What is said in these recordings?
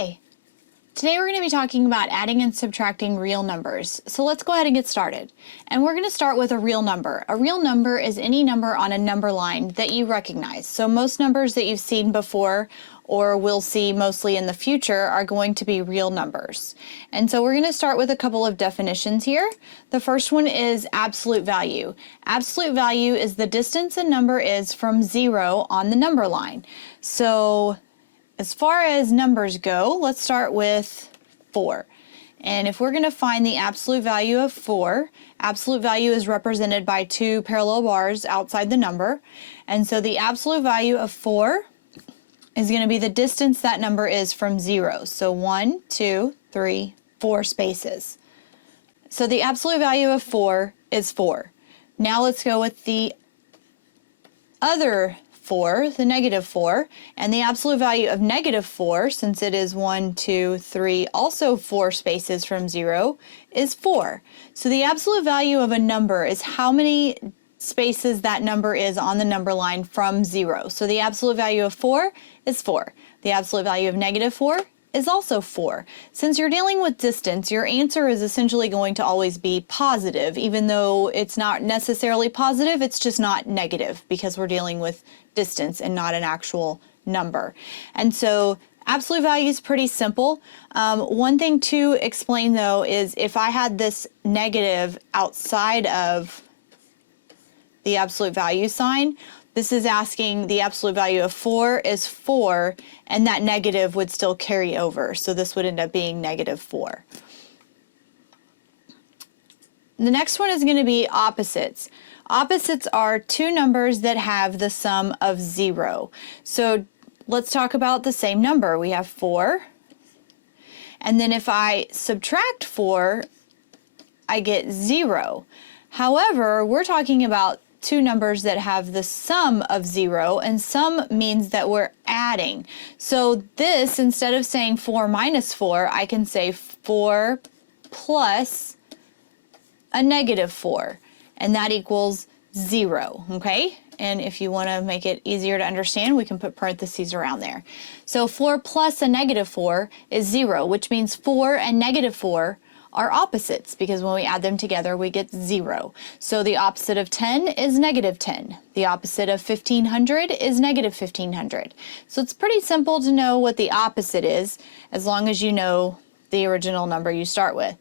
Hi! Today we're going to be talking about adding and subtracting real numbers. So let's go ahead and get started. And we're going to start with a real number. A real number is any number on a number line that you recognize. So most numbers that you've seen before or will see mostly in the future are going to be real numbers. And so we're going to start with a couple of definitions here. The first one is absolute value. Absolute value is the distance a number is from 0 on the number line. So as far as numbers go, let's start with 4. And if we're going to find the absolute value of 4, absolute value is represented by two parallel bars outside the number. And so the absolute value of 4 is going to be the distance that number is from 0. So 1, 2, 3, 4 spaces. So the absolute value of 4 is 4. Now let's go with the other 4, the negative 4, and the absolute value of negative 4, since it is 1, 2, 3, also 4 spaces from 0, is 4. So the absolute value of a number is how many spaces that number is on the number line from 0. So the absolute value of 4 is 4. The absolute value of negative 4 is also 4. Since you're dealing with distance, your answer is essentially going to always be positive, even though it's not necessarily positive, it's just not negative, because we're dealing with distance and not an actual number. And so absolute value is pretty simple. One thing to explain though is if I had this negative outside of the absolute value sign, this is asking the absolute value of 4 is 4, and that negative would still carry over. So this would end up being negative 4. The next one is going to be opposites. Opposites are two numbers that have the sum of 0. So let's talk about the same number. We have 4, and then if I subtract 4, I get 0. However, we're talking about two numbers that have the sum of 0, and sum means that we're adding. So this, instead of saying 4 minus 4, I can say 4 plus a negative 4, and that equals 0, okay? And if you want to make it easier to understand, we can put parentheses around there. So 4 plus a negative 4 is 0, which means 4 and negative 4 are opposites, because when we add them together we get 0. So the opposite of 10 is negative 10. The opposite of 1500 is negative 1500. So it's pretty simple to know what the opposite is, as long as you know the original number you start with.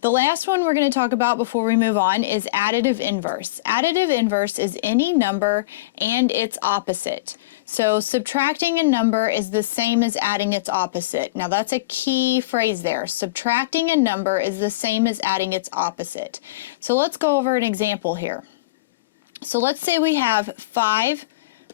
The last one we're going to talk about before we move on is additive inverse. Additive inverse is any number and its opposite. So subtracting a number is the same as adding its opposite. Now that's a key phrase there. Subtracting a number is the same as adding its opposite. So let's go over an example here. So let's say we have 5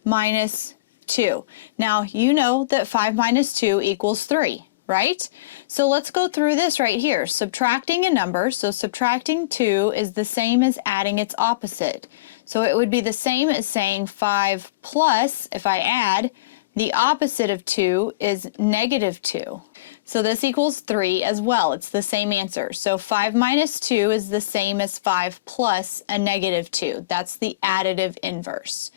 minus 2. Now you know that 5 minus 2 equals 3. Right? So let's go through this right here. Subtracting a number, so subtracting 2 is the same as adding its opposite. So it would be the same as saying 5 plus, if I add, the opposite of 2 is negative 2. So this equals 3 as well. It's the same answer. So 5 minus 2 is the same as 5 plus a negative 2. That's the additive inverse.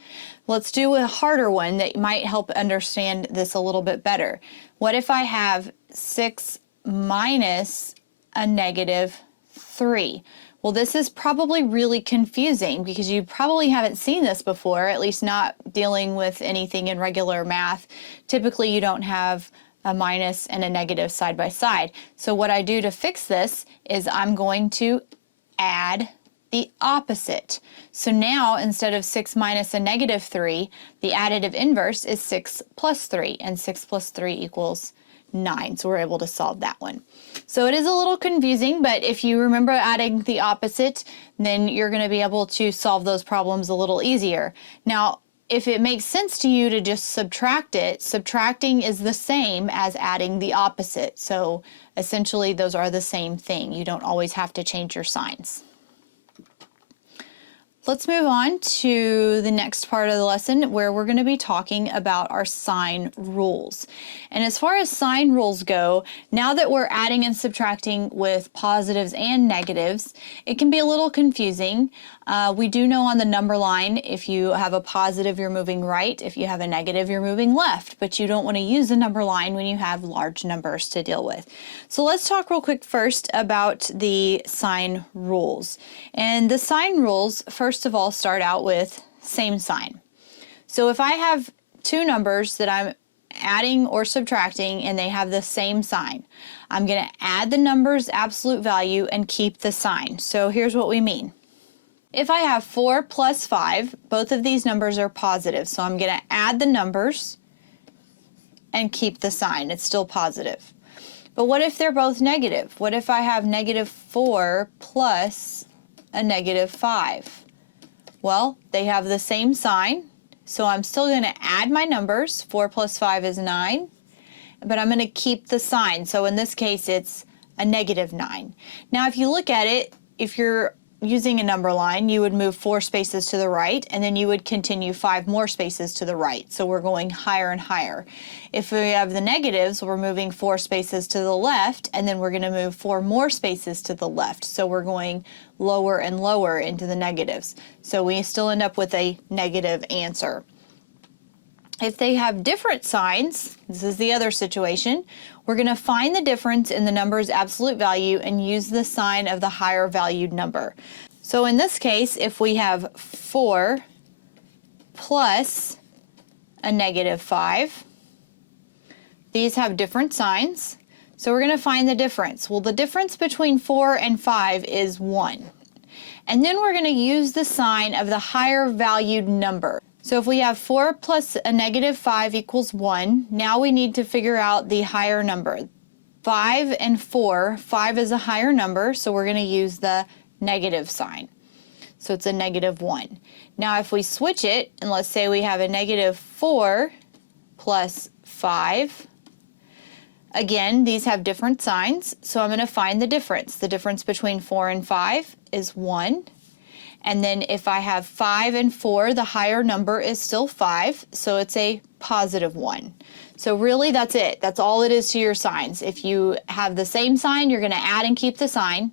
Let's do a harder one that might help understand this a little bit better. What if I have 6 minus a negative 3? Well, this is probably really confusing because you probably haven't seen this before, at least not dealing with anything in regular math. Typically, you don't have a minus and a negative side by side. So what I do to fix this is I'm going to add the opposite. So now instead of 6 minus a negative 3, the additive inverse is 6 plus 3, and 6 plus 3 equals 9. So we're able to solve that one. So it is a little confusing, but if you remember adding the opposite, then you're going to be able to solve those problems a little easier. Now, if it makes sense to you to just subtract it, subtracting is the same as adding the opposite. So essentially those are the same thing. You don't always have to change your signs. Let's move on to the next part of the lesson where we're going to be talking about our sine rules. And as far as sine rules go, now that we're adding and subtracting with positives and negatives, it can be a little confusing. We do know on the number line, if you have a positive, you're moving right. If you have a negative, you're moving left. But you don't want to use the number line when you have large numbers to deal with. So let's talk real quick first about the sine rules. And the sine rules, first of all, start out with same sign. So if I have two numbers that I'm adding or subtracting and they have the same sign, I'm going to add the number's absolute value and keep the sign. So here's what we mean. If I have 4 plus 5, both of these numbers are positive, so I'm going to add the numbers and keep the sign. It's still positive. But what if they're both negative? What if I have negative 4 plus a negative 5? Well, they have the same sign, so I'm still going to add my numbers. 4 plus 5 is 9, but I'm going to keep the sign. So in this case, it's a negative 9. Now, if you look at it, if you're using a number line, you would move 4 spaces to the right, and then you would continue 5 more spaces to the right. So we're going higher and higher. If we have the negatives, we're moving 4 spaces to the left, and then we're going to move 4 more spaces to the left. So we're going lower and lower into the negatives. So we still end up with a negative answer. If they have different signs, this is the other situation, we're going to find the difference in the number's absolute value and use the sign of the higher valued number. So in this case, if we have 4 plus a negative 5, these have different signs. So we're going to find the difference. Well, the difference between 4 and 5 is 1. And then we're going to use the sign of the higher valued number. So if we have 4 plus a negative 5 equals 1, now we need to figure out the higher number. 5 and 4, 5 is a higher number, so we're going to use the negative sign. So it's a negative 1. Now if we switch it, and let's say we have a negative 4 plus 5, again, these have different signs, so I'm going to find the difference. The difference between 4 and 5 is 1. And then if I have 5 and 4, the higher number is still 5, so it's a positive 1. So really that's it. That's all it is to your signs. If you have the same sign, you're going to add and keep the sign.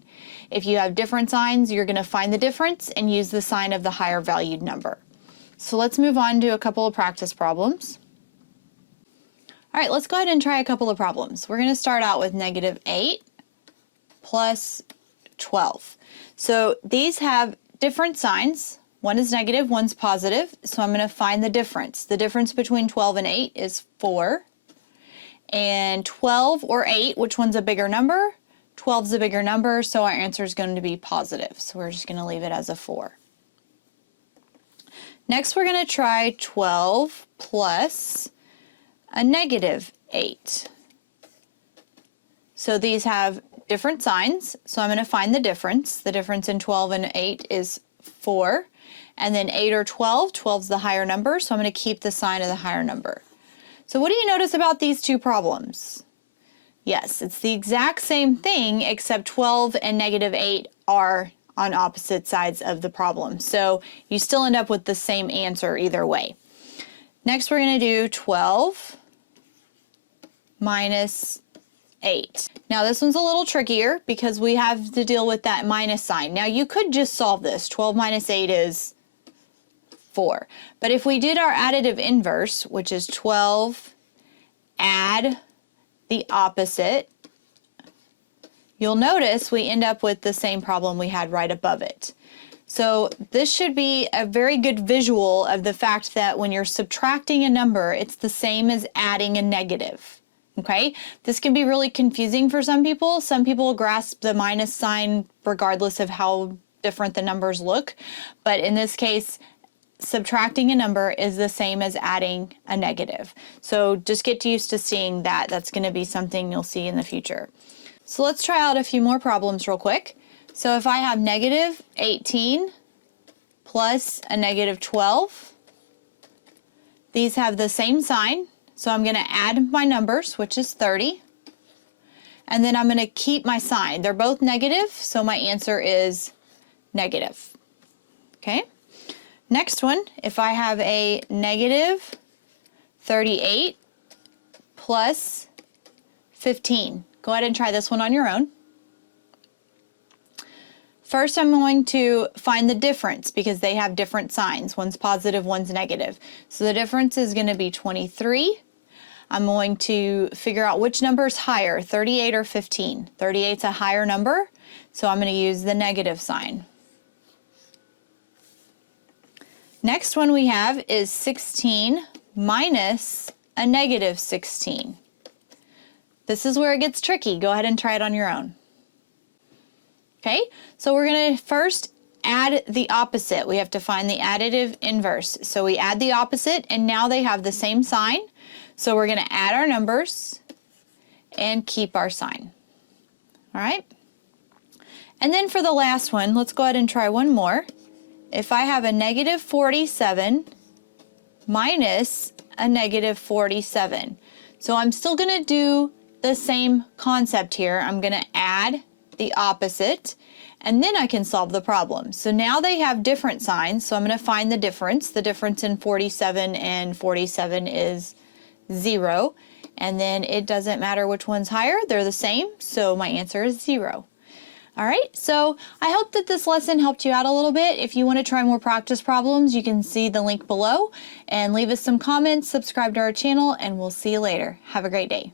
If you have different signs, you're going to find the difference and use the sign of the higher valued number. So let's move on to a couple of practice problems. All right, let's go ahead and try a couple of problems. We're going to start out with negative 8 plus 12. So these have different signs. One is negative, one's positive, so I'm going to find the difference. The difference between 12 and 8 is 4. And 12 or 8, which one's a bigger number? 12 is a bigger number, so our answer is going to be positive. So we're just going to leave it as a 4. Next, we're going to try 12 plus a negative 8. So these have different signs, so I'm going to find the difference. The difference in 12 and 8 is 4. And then 8 or 12, 12 is the higher number, so I'm going to keep the sign of the higher number. So what do you notice about these two problems? Yes, it's the exact same thing, except 12 and negative 8 are on opposite sides of the problem. So you still end up with the same answer either way. Next, we're going to do 12 minus 8. Now this one's a little trickier because we have to deal with that minus sign. Now you could just solve this. 12 minus 8 is 4. But if we did our additive inverse, which is 12 add the opposite, you'll notice we end up with the same problem we had right above it. So this should be a very good visual of the fact that when you're subtracting a number, it's the same as adding a negative. Okay, this can be really confusing for some people. Some people grasp the minus sign regardless of how different the numbers look. But in this case, subtracting a number is the same as adding a negative. So just get used to seeing that. That's going to be something you'll see in the future. So let's try out a few more problems real quick. So if I have negative 18 plus a negative 12, these have the same sign. So I'm going to add my numbers, which is 30, and then I'm going to keep my sign. They're both negative, so my answer is negative. Okay? Next one, if I have a negative 38 plus 15. Go ahead and try this one on your own. First, I'm going to find the difference because they have different signs. One's positive, one's negative. So the difference is going to be 23. I'm going to figure out which number is higher, 38 or 15. 38 is a higher number, so I'm going to use the negative sign. Next one we have is 16 minus a negative 16. This is where it gets tricky. Go ahead and try it on your own. Okay, so we're going to first add the opposite. We have to find the additive inverse. So we add the opposite, and now they have the same sign. So we're going to add our numbers and keep our sign. All right? And then for the last one, let's go ahead and try one more. If I have a negative 47 minus a negative 47. So I'm still going to do the same concept here. I'm going to add the opposite, and then I can solve the problem. So now they have different signs, so I'm going to find the difference. The difference in 47 and 47 is 0, and then it doesn't matter which one's higher, they're the same, so my answer is 0. All right, so I hope that this lesson helped you out a little bit. If you want to try more practice problems, you can see the link below and leave us some comments, subscribe to our channel, and we'll see you later. Have a great day.